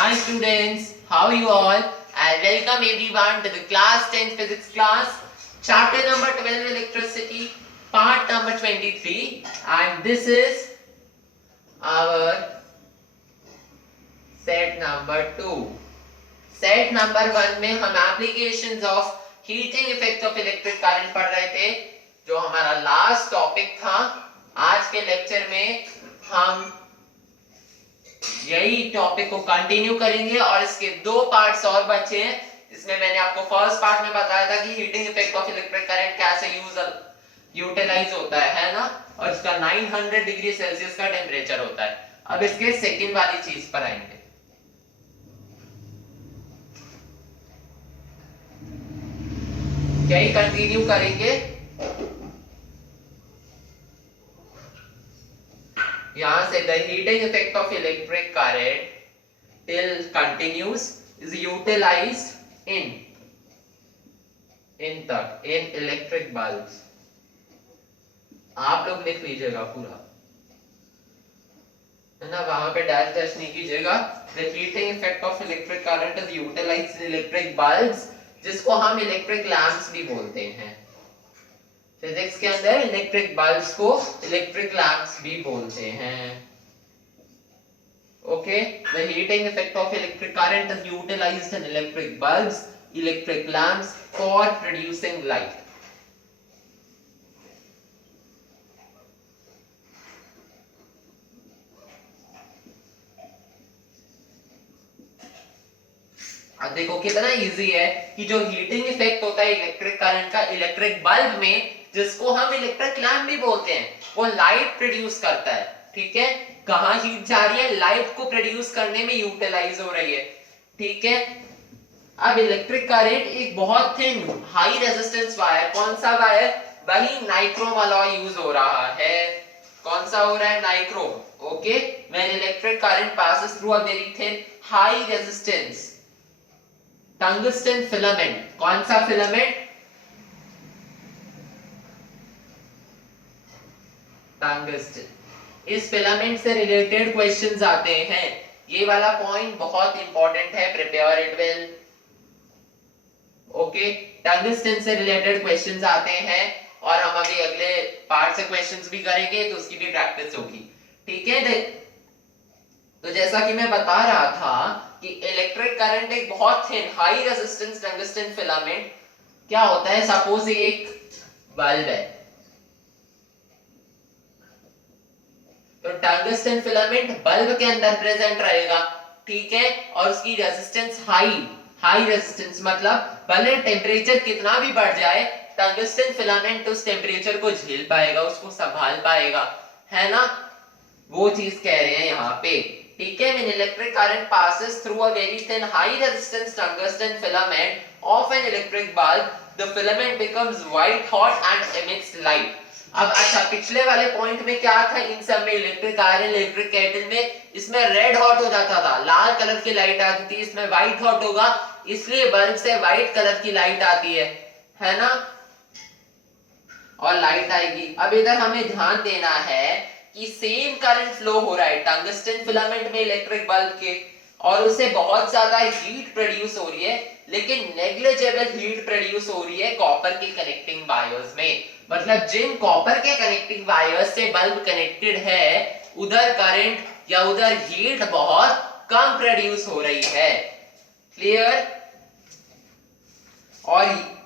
Hi students, how are you all? And welcome everyone to the class 10 physics class, chapter number 12 electricity, part number 23, and this is our set number 2. Set number 1 में हम applications of heating effect of electric current पढ़ रहे थे, जो हमारा last topic था. आज के लेक्चर में हम यही टॉपिक को कंटिन्यू करेंगे और इसके दो पार्ट्स और बचे हैं. इसमें मैंने आपको फर्स्ट पार्ट में बताया था कि heating effect of electric current कैसे यूटिलाइज होता है ना, और इसका 900 डिग्री सेल्सियस का टेम्परेचर होता है. अब इसके सेकंड वाली चीज पर आएंगे. क्या ही कंटिन्यू करेंगे. यहां से the heating effect of electric current till continues is utilized in electric bulbs. आप लोग लिख लीजिएगा पूरा, है ना, वहां पे डैश डैश नहीं कीजिएगा. the heating effect of electric current is utilized in electric bulbs, जिसको हम इलेक्ट्रिक लैंप्स भी बोलते हैं. फिजिक्स के अंदर इलेक्ट्रिक बल्ब्स को इलेक्ट्रिक लैंप्स भी बोलते हैं. Okay, the heating effect of electric current is utilised in electric bulbs, electric lamps for producing light. अब देखो कितना इजी है कि जो हीटिंग इफेक्ट होता है इलेक्ट्रिक करंट का इलेक्ट्रिक बल्ब में, जिसको हम इलेक्ट्रिक लैंप भी बोलते हैं, वो लाइट प्रोड्यूस करता है. ठीक है, कहां हीट जा रही है? लाइट को प्रोड्यूस करने में यूटिलाइज हो रही है. ठीक है, अब इलेक्ट्रिक करंट एक बहुत थिन हाई रेजिस्टेंस वायर, कौन सा वायर? वही नाइक्रोम अलॉय यूज हो रहा है. कौन सा हो रहा है? Nichrome. Okay, when electric current passes through a very thin high resistance tungsten filament. कौन सा फिलामेंट? टंगस्टन. इस फिलामेंट से रिलेटेड क्वेश्चंस आते हैं. ये वाला पॉइंट बहुत इंपॉर्टेंट है, prepare it well. Okay, tungsten से रिलेटेड क्वेश्चंस आते हैं और हम अभी अगले पार्ट से क्वेश्चंस भी करेंगे, तो उसकी भी प्रैक्टिस होगी. ठीक है, तो जैसा कि मैं बता रहा था कि इलेक्ट्रिक करंट एक बहुत thin high resistance tungsten filament, क्या होता है? सपोज एक बल्ब है, तो टंगस्टन फिलामेंट बल्ब के अंदर प्रेजेंट रहेगा. ठीक है, और उसकी रेजिस्टेंस हाई रेजिस्टेंस, मतलब भले टेम्परेचर कितना भी बढ़ जाए, टंगस्टन फिलामेंट उस टेम्परेचर को झेल पाएगा, उसको संभाल पाएगा, है ना. वो चीज कह रहे हैं यहाँ पे. ठीक है, when electric current passes through a very thin high resistance tungsten filament of an electric bulb, the filament becomes white hot and emits light. अब अच्छा, पिछले वाले पॉइंट में क्या था? इन सब में इलेक्ट्रिक आयरन, इलेक्ट्रिक केटल में, इसमें रेड हॉट हो जाता था, लाल कलर की लाइट आती थी. इसमें व्हाइट हॉट होगा, इसलिए बल्ब से व्हाइट कलर की लाइट आती है ना, और लाइट आएगी. अब इधर हमें ध्यान देना है कि सेम करंट फ्लो हो रहा है टंगस्टन फिलामेंट में इलेक्ट्रिक बल्ब के, और उससे बहुत ज्यादा हीट प्रोड्यूस हो रही है, लेकिन नेग्लिजिबल हीट प्रोड्यूस हो रही है कॉपर के कनेक्टिंग वायर्स में. मतलब जिन कॉपर के कनेक्टिंग वायर्स से बल्ब कनेक्टेड है, उधर करंट या उधर हीट बहुत कम प्रोड्यूस हो रही है. क्लियर? और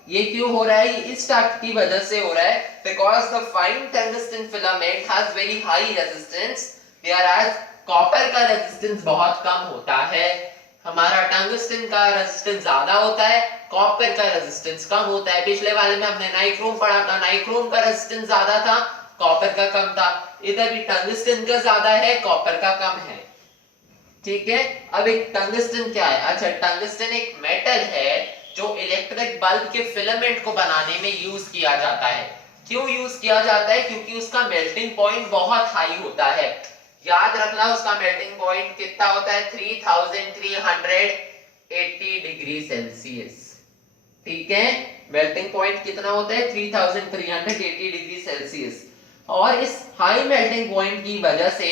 ये क्यों हो रहा है? इस फैक्ट की वजह से हो रहा है, because the fine tungsten filament has very high resistance, whereas copper का रेजिस्टेंस बहुत कम होता है. हमारा टंगस्टन का रेजिस्टेंस ज्यादा होता है, कॉपर का रेजिस्टेंस कम होता है. पिछले वाले में हमने नाइक्रोम पढ़ा था, नाइक्रोम का रेजिस्टेंस ज्यादा था, कॉपर का कम था. इधर भी टंगस्टन का ज्यादा है, कॉपर का कम है. ठीक है, अब एक टंगस्टन क्या है? अच्छा, टंगस्टन एक मेटल है जो इलेक्ट्रिक बल्ब के फिलामेंट को बनाने में यूज किया जाता है. क्यों यूज किया जाता है? क्योंकि उसका मेल्टिंग पॉइंट बहुत हाई होता है. याद रखना, उसका मेल्टिंग पॉइंट कितना होता है? 3380 डिग्री सेल्सियस. ठीक है, मेल्टिंग पॉइंट कितना होता है? 3380 डिग्री सेल्सियस. और इस हाई मेल्टिंग पॉइंट की वजह से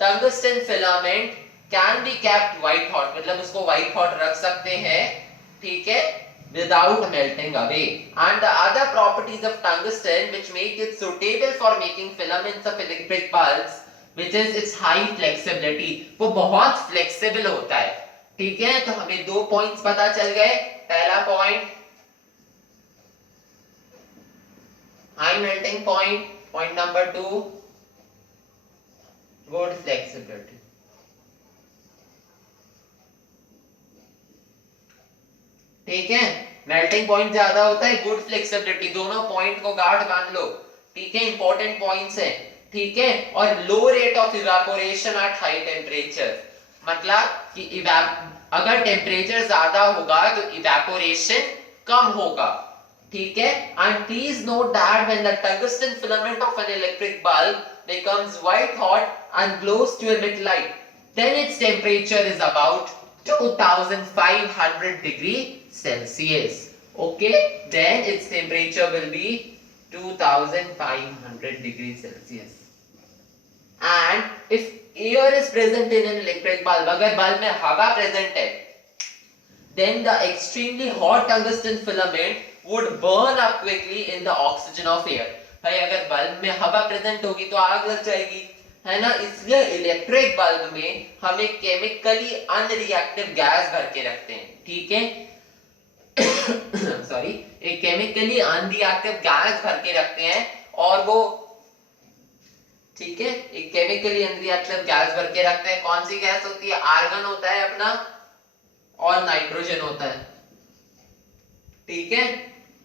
tungsten filament can be kept white hot, मतलब उसको व्हाइट हॉट रख सकते हैं, ठीक है, without melting away. And the other properties of tungsten which make it suitable for making filaments of electric bulbs, which is its high flexibility, वो बहुत flexible होता है, ठीक है। तो हमें दो पॉइंट्स पता चल गए। पहला point high melting point, point number 2 good flexibility, ठीक है। मेल्टिंग पॉइंट ज्यादा होता है, गुड फ्लेक्सिबिलिटी, दोनों पॉइंट को गार्ड बांध लो, ठीक है, इंपॉर्टेंट पॉइंट्स है, ठीक है। और low rate of evaporation at high temperature, मतलब कि अगर टेम्परेचर ज्यादा होगा तो इवेपोरेशन कम होगा, ठीक है। And please note that when the tungsten filament of an electric bulb becomes white hot and glows to emit light, then its temperature is about 2500 degree Celsius. Okay, then its temperature will be 2500 degree Celsius. And if air is present in an electric bulb, अगर bulb में हवा present है, then the extremely hot tungsten filament would burn up quickly in the oxygen of air. भाई अगर bulb में हवा present होगी तो आग लग जाएगी, है ना। इसलिए इलेक्ट्रिक बल्ब में हम एक केमिकली अनरिएक्टिव गैस भर के रखते हैं, ठीक है। सॉरी, एक केमिकली अनरिएक्टिव गैस भर के रखते हैं, और वो, ठीक है, एक केमिकली अनरिएक्टिव गैस भर के रखते हैं। कौन सी गैस होती है? आर्गन होता है अपना, और नाइट्रोजन होता है, ठीक है।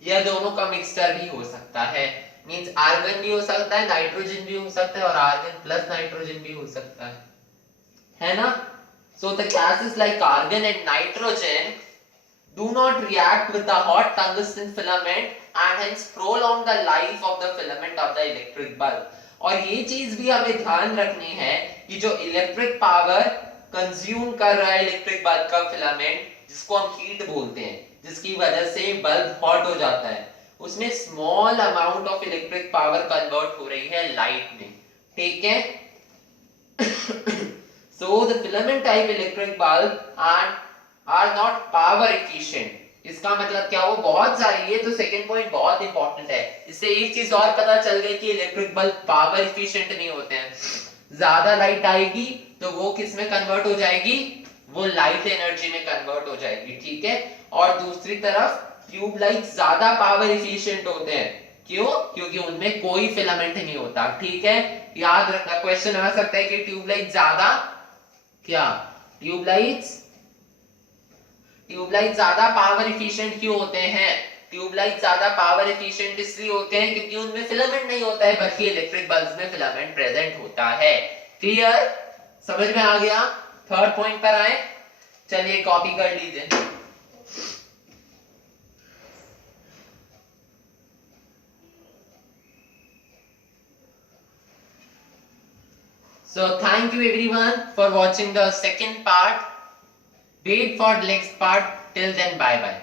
यह दोनों का मिक्सचर भी हो सकता है, मींस आर्गन भी हो सकता है, नाइट्रोजन भी हो सकता है, और आर्गन प्लस नाइट्रोजन भी हो सकता है ना। So the gases like argon and nitrogen do not react with the hot tungsten filament and hence prolong the life of the filament of the electric bulb. और ये चीज भी हमें ध्यान रखनी है कि जो इलेक्ट्रिक पावर कंज्यूम कर रहा है इलेक्ट्रिक बल्ब का फिलामेंट, जिसको हम हीट बोलते हैं, जिसकी वजह से बल्ब हॉट हो जाता है, उसमें small amount of electric power convert हो रही है लाइट में, ठीक है। So the filament type electric bulb are not power efficient. इसका मतलब क्या, वो बहुत सारी, ये तो सेकंड पॉइंट बहुत इंपॉर्टेंट है। इससे एक चीज और पता चल गई कि इलेक्ट्रिक बल्ब पावर एफिशिएंट नहीं होते हैं। ज्यादा लाइट आएगी तो वो किस में कन्वर्ट हो जाएगी? वो लाइट एनर्जी में कन्वर्ट हो जाएगी, ठीक है। और दूसरी तरफ ट्यूबलाइट ज्यादा पावर एफिशिएंट होते हैं, क्यों? क्योंकि उनमें कोई फिलामेंट नहीं होता, ठीक है। याद रखना, क्वेश्चन आ सकता है कि ट्यूबलाइट ज्यादा, क्या ट्यूबलाइट ज्यादा पावर एफिशिएंट क्यों होते हैं? ट्यूबलाइट ज्यादा पावर एफिशिएंट इसलिए होते हैं क्योंकि उनमें फिलामेंट नहीं होता है, बल्कि इलेक्ट्रिक बल्ब्स में फिलामेंट प्रेजेंट होता है। क्लियर? समझ में आ गया? थर्ड पॉइंट पर आए, चलिए कॉपी कर लीजिए। So thank you everyone for watching the second part. Wait for the next part. Till then, bye bye.